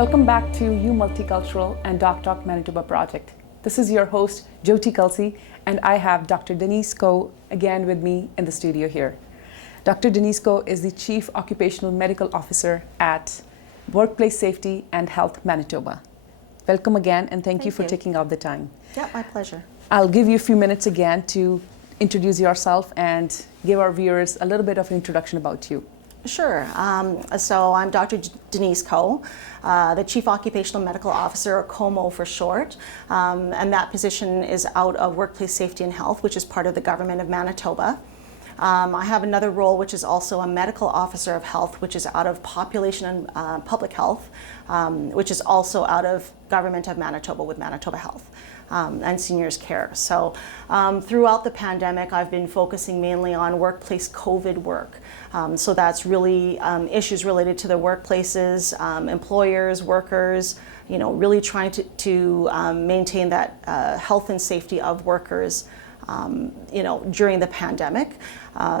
Welcome back to You Multicultural and Doc Talk Manitoba project. This is your host, Jyoti Kalsi, and I have Dr. Denise Koh again with me in the studio here. Dr. Denise Koh is the Chief Occupational Medical Officer at Workplace Safety and Health Manitoba. Welcome again, and thank you for taking out the time. Yeah, my pleasure. I'll give you a few minutes again to introduce yourself and give our viewers a little bit of an introduction about you. Sure. So I'm Dr. Denise Koh, the Chief Occupational Medical Officer, or COMO for short, and that position is out of Workplace Safety and Health, which is part of the Government of Manitoba. I have another role, which is also a Medical Officer of Health, which is out of Population and Public Health, which is also out of Government of Manitoba with Manitoba Health. And seniors care. So throughout the pandemic, I've been focusing mainly on workplace COVID work. So that's really issues related to the workplaces, employers, workers, really trying to maintain that health and safety of workers, during the pandemic.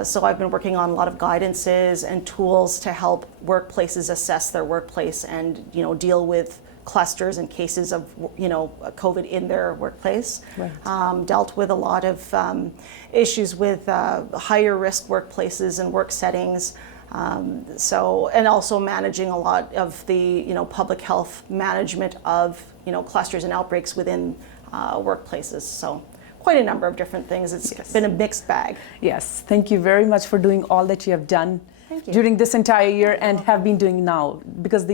So I've been working on a lot of guidances and tools to help workplaces assess their workplace and, deal with clusters and cases of COVID in their workplace. Right. Dealt with a lot of issues with higher risk workplaces and work settings. And also managing a lot of the public health management of clusters and outbreaks within workplaces. So quite a number of different things. It's been a mixed bag. Yes, thank you very much for doing all that you have done during this entire year and have been doing now, because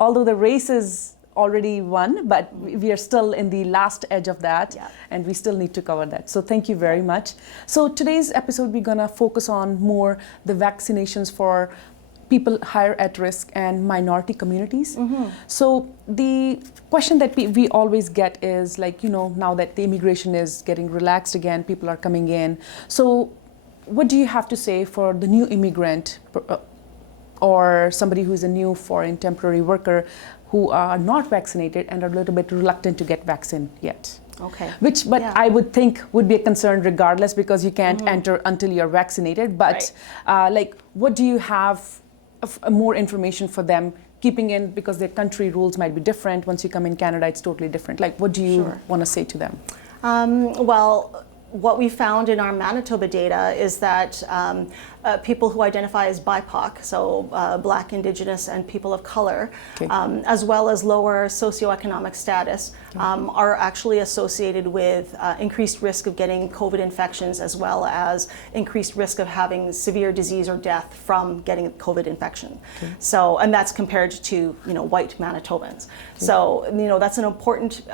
although the race is already won, but we are still in the last edge of that, and we still need to cover that. So thank you very much. So today's episode, we're gonna focus on more the vaccinations for people higher at risk and minority communities. Mm-hmm. So the question that we always get is now that the immigration is getting relaxed again, people are coming in. So what do you have to say for the new immigrant or somebody who's a new foreign temporary worker who are not vaccinated and are a little bit reluctant to get vaccine yet? Okay. I would think would be a concern regardless, because you can't enter until you're vaccinated. But what do you have more information for them keeping in, because their country rules might be different. Once you come in Canada, it's totally different. What do you want to say to them? What we found in our Manitoba data is that people who identify as BIPOC, so Black, Indigenous, and people of color, as well as lower socioeconomic status, are actually associated with increased risk of getting COVID infections, as well as increased risk of having severe disease or death from getting a COVID infection. So, and that's compared to white Manitobans. So that's an important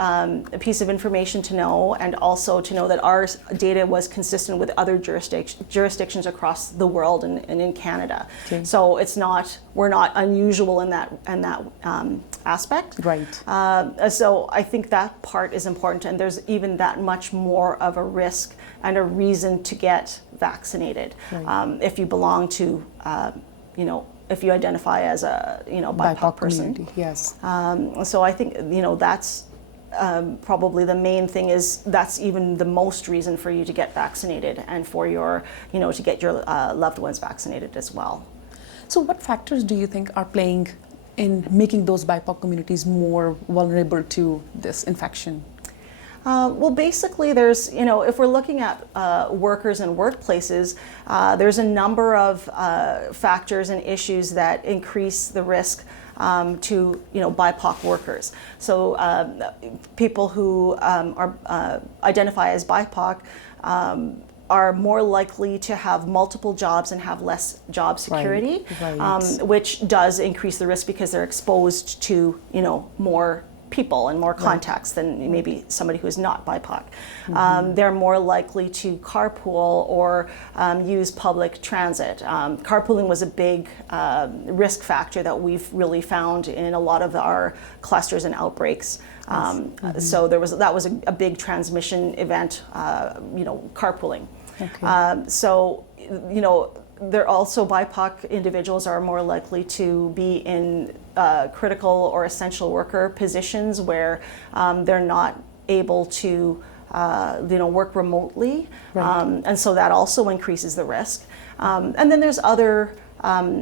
piece of information to know, and also to know that our data was consistent with other jurisdictions across the world and in Canada. So we're not unusual in that aspect. Right. So I think that part is important, and there's even that much more of a risk and a reason to get vaccinated if you belong to if you identify as a BIPOC person. Community. Yes. So I think that's probably the main thing, is that's even the most reason for you to get vaccinated, and for your to get your loved ones vaccinated as well. So what factors do you think are playing in making those BIPOC communities more vulnerable to this infection? Well, basically, there's, if we're looking at workers and workplaces, there's a number of factors and issues that increase the risk to BIPOC workers. So people who identify as BIPOC are more likely to have multiple jobs and have less job security, which does increase the risk, because they're exposed to more people and more contacts than maybe somebody who is not BIPOC. They're more likely to carpool or use public transit. Carpooling was a big risk factor that we've really found in a lot of our clusters and outbreaks. So that was a big transmission event, carpooling. So they're also, BIPOC individuals are more likely to be in critical or essential worker positions where they're not able to work remotely, and so that also increases the risk. And then there's other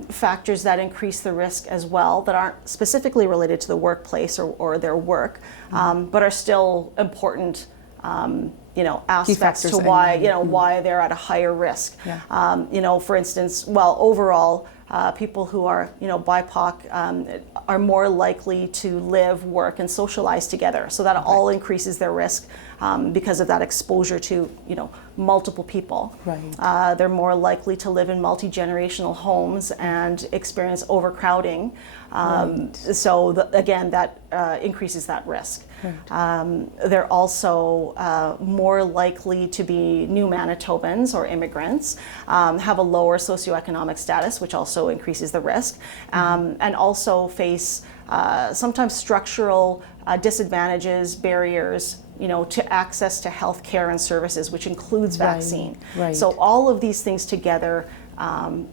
factors that increase the risk as well that aren't specifically related to the workplace or their work, but are still important aspects to why why they're at a higher risk. Yeah. For instance, overall, people who are BIPOC are more likely to live, work, and socialize together. So that all increases their risk because of that exposure to multiple people. Right. They're more likely to live in multi-generational homes and experience overcrowding. So again, that increases that risk. Right. They're also more likely to be new Manitobans or immigrants, have a lower socioeconomic status, which also increases the risk, and also face sometimes structural disadvantages, barriers, to access to health care and services, which includes vaccine. Right. So all of these things together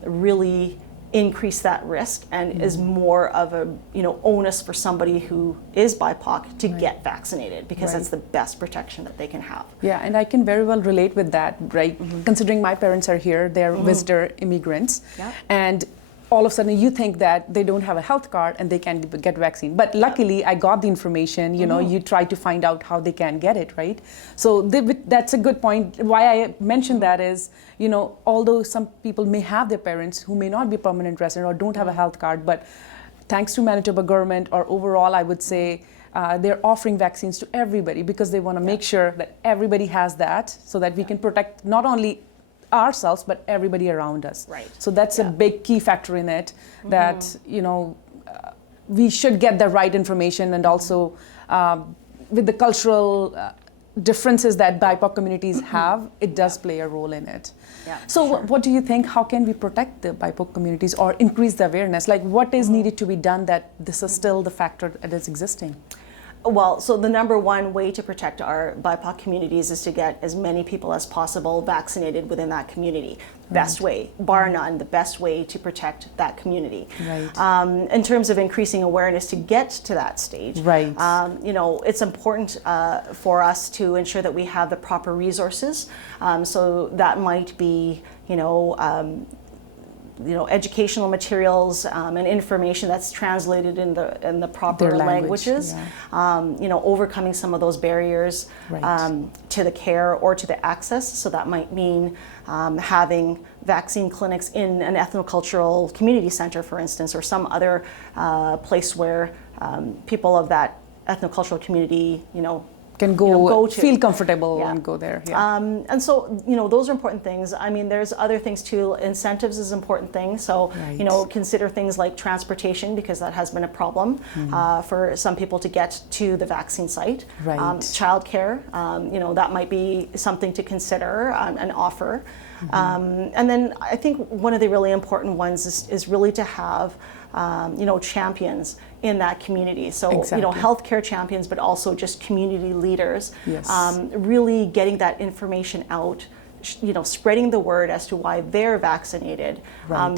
really increase that risk and is more of a onus for somebody who is BIPOC to get vaccinated, because that's the best protection that they can have. Yeah, and I can very well relate with that, right? Considering my parents are here, they're visitor immigrants, and all of a sudden you think that they don't have a health card and they can get vaccine. But luckily I got the information, you try to find out how they can get it, right? So that's a good point. Why I mentioned that is, although some people may have their parents who may not be permanent resident or don't have a health card, but thanks to Manitoba government or overall, I would say, they're offering vaccines to everybody because they want to make sure that everybody has that so that we can protect not only ourselves but everybody around us. Right. So that's a big key factor in it, that we should get the right information, and also with the cultural differences that BIPOC communities have, it does play a role in it. Yeah, so what do you think, how can we protect the BIPOC communities or increase the awareness? Like, what is needed to be done that this is still the factor that is existing? Well, so the number one way to protect our BIPOC communities is to get as many people as possible vaccinated within that community. Best way, bar none, the best way to protect that community. Right. In terms of increasing awareness to get to that stage, right. It's important for us to ensure that we have the proper resources. So that might be, educational materials and information that's translated in the proper languages. Yeah. Overcoming some of those barriers to the care or to the access. So that might mean having vaccine clinics in an ethnocultural community center, for instance, or some other place where people of that ethnocultural community, can go to. Feel comfortable and go there. Yeah. And so, those are important things. I mean, there's other things too. Incentives is an important thing. So, consider things like transportation, because that has been a problem for some people to get to the vaccine site. Right. Childcare, that might be something to consider and offer. And then I think one of the really important ones is really to have champions in that community. So, healthcare champions, but also just community leaders, really getting that information out, spreading the word as to why they're vaccinated,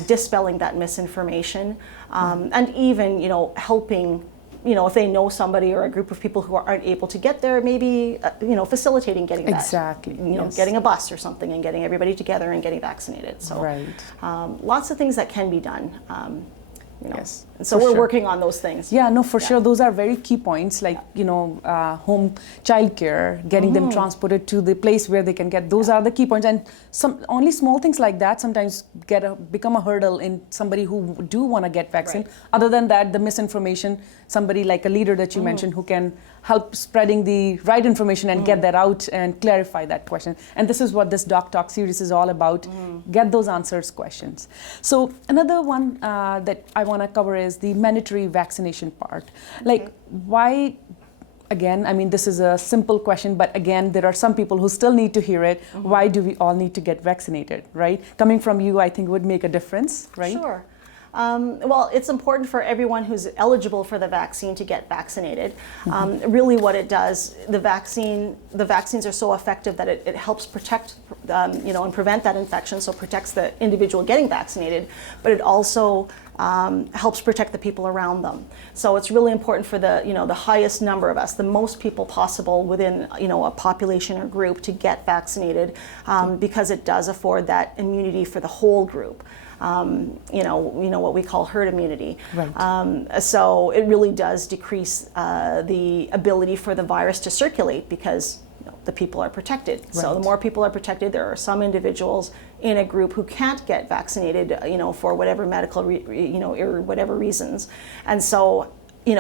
dispelling that misinformation, and even, helping, if they know somebody or a group of people who aren't able to get there, maybe, facilitating getting that. Getting a bus or something and getting everybody together and getting vaccinated. So, lots of things that can be done. Yes. And so we're working on those things. Yeah, no, for sure. Those are very key points, like, home childcare, getting them transported to the place where they can get. Those are the key points. And only small things like that sometimes become a hurdle in somebody who do want to get vaccine. Right. Other than that, the misinformation, somebody like a leader that you mentioned who can help spreading the right information and get that out and clarify that question. And this is what this Doc Talk series is all about. Get those answers questions. So another one that I want to cover is the mandatory vaccination part. Like, why, again, I mean, this is a simple question, but again, there are some people who still need to hear it. Why do we all need to get vaccinated, right? Coming from you, I think would make a difference, right? Sure. Well, it's important for everyone who's eligible for the vaccine to get vaccinated. Really what it does, the vaccines are so effective that it helps protect, and prevent that infection, so protects the individual getting vaccinated, but it also helps protect the people around them. So it's really important for the, the highest number of us, the most people possible within, a population or group to get vaccinated, because it does afford that immunity for the whole group. What we call herd immunity. Right. So it really does decrease the ability for the virus to circulate because the people are protected. Right. So the more people are protected, there are some individuals in a group who can't get vaccinated, for whatever medical, or whatever reasons. And so,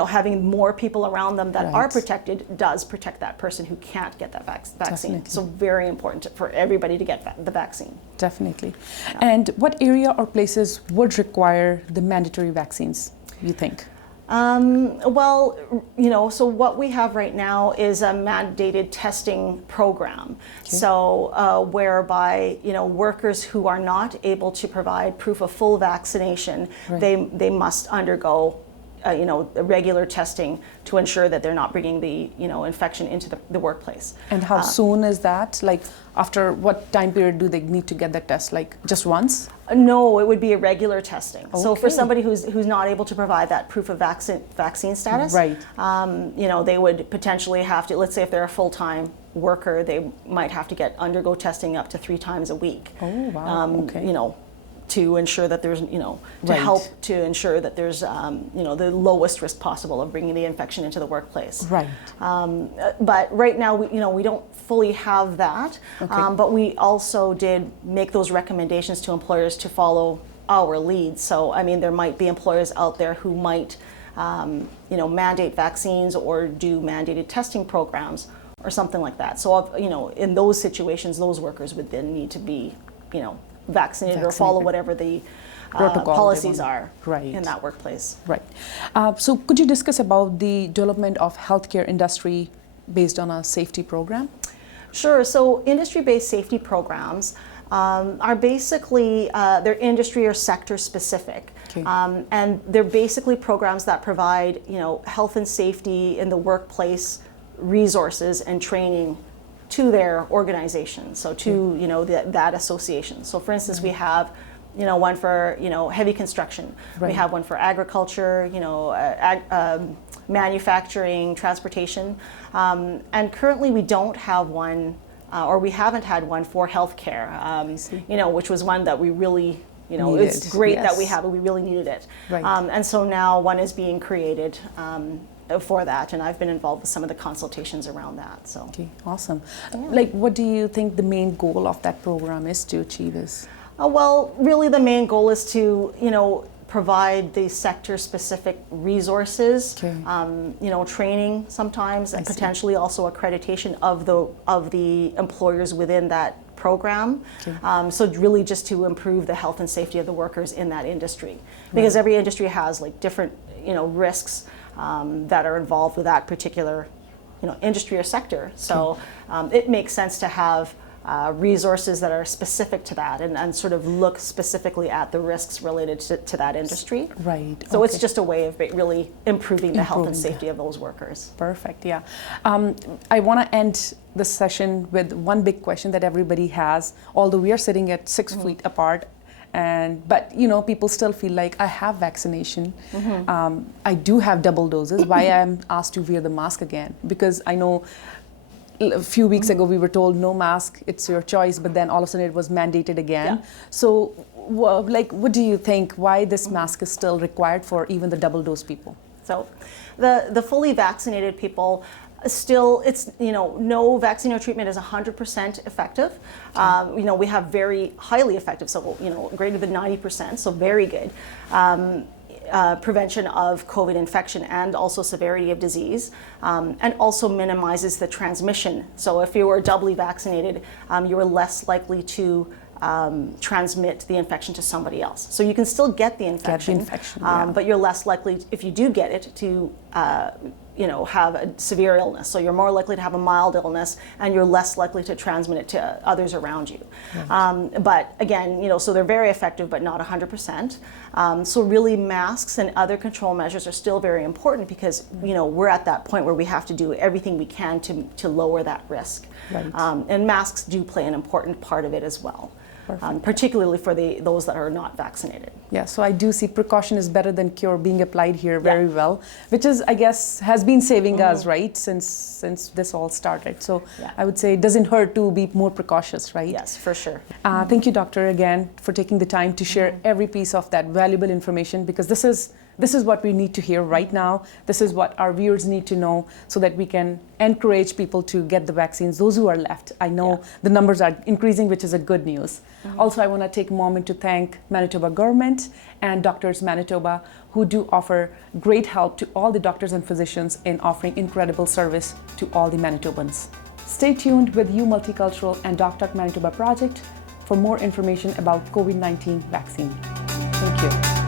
having more people around them that are protected does protect that person who can't get that vaccine. Definitely. So very important for everybody to get the vaccine. Definitely. Yeah. And what area or places would require the mandatory vaccines, you think? So what we have right now is a mandated testing program. Okay. So whereby, workers who are not able to provide proof of full vaccination, they must undergo regular testing to ensure that they're not bringing the, infection into the workplace. And how soon is that? Like, after what time period do they need to get that test? Like, just once? No, it would be a regular testing. Okay. So for somebody who's not able to provide that proof of vaccine status, right. They would potentially have to, let's say if they're a full-time worker, they might have to undergo testing up to 3 times a week. Oh, wow. Okay. To ensure that there's, help to ensure that there's, the lowest risk possible of bringing the infection into the workplace. Right. But right now, we don't fully have that. Okay. But we also did make those recommendations to employers to follow our lead. So, there might be employers out there who might, mandate vaccines or do mandated testing programs or something like that. So, in those situations, those workers would then need to be, vaccinated or follow whatever the policies are in that workplace. Right. So could you discuss about the development of healthcare industry based on a safety program? Sure. So industry-based safety programs are basically, they're industry or sector specific. Okay. And they're basically programs that provide, health and safety in the workplace resources and training to their organization, so to that association. So for instance, we have one for heavy construction, we have one for agriculture, manufacturing, transportation, and currently we don't have one, or we haven't had one for healthcare, which was one that we really it's great that we have it, we really needed it. Right. And so now one is being created for that, and I've been involved with some of the consultations around that. So. Okay, awesome. Yeah. Like, what do you think the main goal of that program is to achieve is? Well, really the main goal is to, provide the sector-specific resources, training sometimes, and potentially also accreditation of the employers within that program. Okay. So really just to improve the health and safety of the workers in that industry, because every industry has like different, risks that are involved with that particular, industry or sector. So it makes sense to have resources that are specific to that and sort of look specifically at the risks related to that industry. Right. So it's just a way of really improving the health and safety of those workers. Perfect. Yeah. I want to end this session with one big question that everybody has, although we are sitting at 6 feet apart. But people still feel like I have vaccination. I do have double doses. Why I'm asked to wear the mask again? Because I know a few weeks ago we were told no mask, it's your choice, but then all of a sudden it was mandated again. Yeah. So what do you think, why this mask is still required for even the double dose people? So the fully vaccinated people, still, it's, no vaccine or treatment is 100% effective. We have very highly effective, so, greater than 90%, so very good. Prevention of COVID infection and also severity of disease, and also minimizes the transmission. So if you were doubly vaccinated, you were less likely to transmit the infection to somebody else. So you can still get the infection, but you're less likely, if you do get it, to have a severe illness. So you're more likely to have a mild illness, and you're less likely to transmit it to others around you. Right. But again, so they're very effective, but not 100%. So really, masks and other control measures are still very important because we're at that point where we have to do everything we can to lower that risk. Right. And masks do play an important part of it as well. particularly for those that are not vaccinated. Yeah, so I do see precaution is better than cure being applied here very well, which is, I guess, has been saving us, right, since this all started. So I would say it doesn't hurt to be more precautious, right? Yes, for sure. Thank you, doctor, again, for taking the time to share every piece of that valuable information, because this is what we need to hear right now. This is what our viewers need to know so that we can encourage people to get the vaccines, those who are left. I know the numbers are increasing, which is a good news. Also, I want to take a moment to thank Manitoba government and Doctors Manitoba, who do offer great help to all the doctors and physicians in offering incredible service to all the Manitobans. Stay tuned with U Multicultural and DocTalk Manitoba project for more information about COVID-19 vaccine. Thank you.